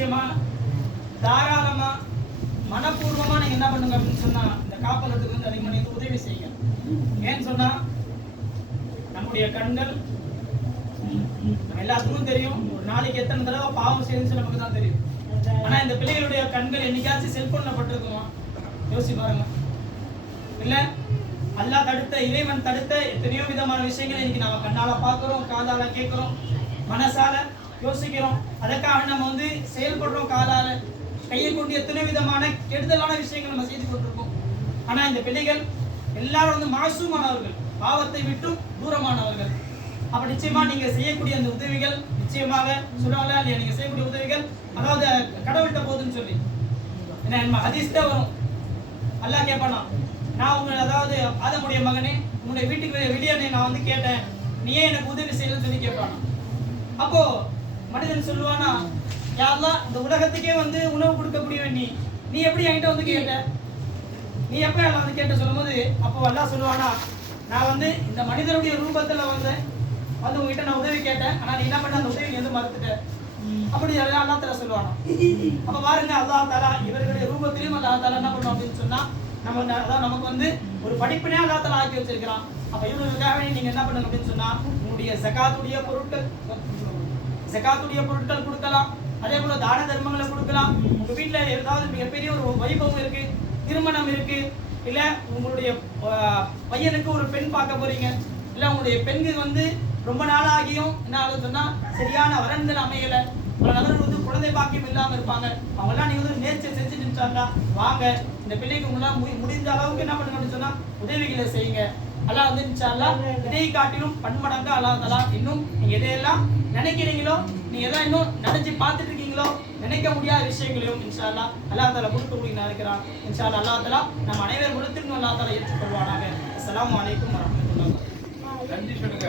நிச்சயமா தாராளமா மனப்பூர்வமா நீங்க என்ன பண்ணுங்க அப்படின்னு சொன்னா இந்த காப்பகத்துக்கு வந்து அதிகமாக நீங்க உதவி செய்யுங்க. ஏன்னு சொன்னா நம்முடைய கண்கள் நம்ம எல்லாத்துக்கும் தெரியும், ஒரு நாளைக்கு எத்தனை தடவை பாவம் செய்யுதுன்னு நமக்கு தான் தெரியும். ஆனா இந்த பிள்ளைகளுடைய கண்கள் என்னைக்காச்சும் செல்போன்ல பட்டிருக்குமா? யோசிச்சு பாருங்க. இல்ல அல்லாஹ் தடுத்த, இறைவன் தடுத்த எத்தனையோ விதமான விஷயங்களை இன்னைக்கு நம்ம கண்ணால பார்க்கிறோம், காதால கேட்கிறோம், மனசால யோசிக்கிறோம், அதற்காக நம்ம வந்து செயல்படுறோம். காலால கையை கொண்டு எத்தனை விதமான கெடுதலான விஷயங்கள் நம்ம செய்து கொண்டிருக்கோம். ஆனா இந்த பிள்ளைகள் எல்லாரும் வந்து மாசூமானவர்கள், பாவத்தை விட்டும் தூரமானவர்கள். அப்ப நிச்சயமா நீங்க செய்யக்கூடிய அந்த உதவிகள் நிச்சயமாக சொல்லுவாங்களா இல்லையா, நீங்க செய்யக்கூடிய உதவிகள் அதாவது கடவுள்கிட்ட போதுன்னு சொல்லி என்ன ஹதீஸ் தான் வரும். அல்லாஹ் கேட்பானா, நான் உங்க அதாவது ஆதமுடைய மகனே உன்னுடைய வீட்டுக்கு வெளியே நான் வந்து கேட்டேன், நீ ஏன் எனக்கு உதவி செய்யலன்னு சொல்லி கேட்பானா. அப்போ மனிதன் சொல்லுவானா, யா அல்லாஹ் இந்த உலகத்துக்கே வந்து உணவு கொடுக்கக்கூடியவன் நீ எப்படி என்கிட்ட வந்து கேட்ட, நீ எப்ப எல்லாம் வந்து கேட்ட சொல்லும்போது அப்போ அல்லாஹ் சொல்லுவானா, நான் வந்து இந்த மனிதனுடைய ரூபத்துல வந்து உங்ககிட்ட நான் உதவி கேட்டேன், ஆனா நீ என்ன பண்ண அந்த உதவி வந்து மறுத்துட்ட அப்படி அல்லாஹ் தஆலா சொல்லுவானா. அப்ப பாருங்க அல்லாஹ் தஆலா இவர்களுடைய ரூபத்திலையும் அல்லாஹ் தஆலா என்ன பண்ணுவோம் அப்படின்னு சொன்னா நம்ம அதான் நமக்கு வந்து ஒரு படிப்பினே அல்லாஹ் தஆலா ஆக்கி வச்சிருக்கிறான். அப்ப இவர்களுக்காக நீங்க என்ன பண்ணுங்க அப்படின்னு சொன்னா உங்களுடைய ஜகாத்துடைய பொருட்கள் கொடுக்கலாம், அதே போல தான தர்மங்களை கொடுக்கலாம். உங்க வீட்டுல ஏதாவது மிகப்பெரிய ஒரு வைபவம் இருக்கு, திருமணம் இருக்கு, இல்ல உங்களுடைய பையனுக்கு ஒரு பெண் பார்க்க போறீங்க, இல்ல உங்களுடைய பெண்கள் வந்து ரொம்ப நாளாகியும் என்ன ஆகுது சொன்னா சரியான வரன்கள் அமையல, பல நபர்கள் வந்து குழந்தை பாக்கியம் இல்லாம இருப்பாங்க. அவங்க எல்லாம் நீங்க வந்து நேர்ச்சி செஞ்சுட்டு வாங்க, இந்த பிள்ளைக்கு உங்களால் முடிந்த அளவுக்கு என்ன பண்ணுங்க அப்படின்னு சொன்னா உதவிகளை செய்யுங்க. அல்லாஹ் வந்து இன்ஷாஅல்லாஹ் இதை காட்டிலும் பன்மடங்கா அல்லாஹ் தஆலா இன்னும் நீங்க எதையெல்லாம் நினைக்கிறீங்களோ, நீங்க எதை இன்னும் நினைச்சு பார்த்துட்டு இருக்கீங்களோ, நினைக்க முடியாத விஷயங்களையும் இன்ஷாஅல்லாஹ் அல்லாஹ் தஆலா கொடுக்கக்கூடிய இருக்கிறான். இன்ஷாஅல்லாஹ் அல்லாஹ் தஆலா நம்ம அனைவர் குலத்திற்கும் அல்லாஹ் தஆலா ஏற்றுக்கொள்வானாக. அஸ்ஸலாமு அலைக்கும் வரஹ்மத்துல்லாஹி. நன்றி சொல்லுங்க.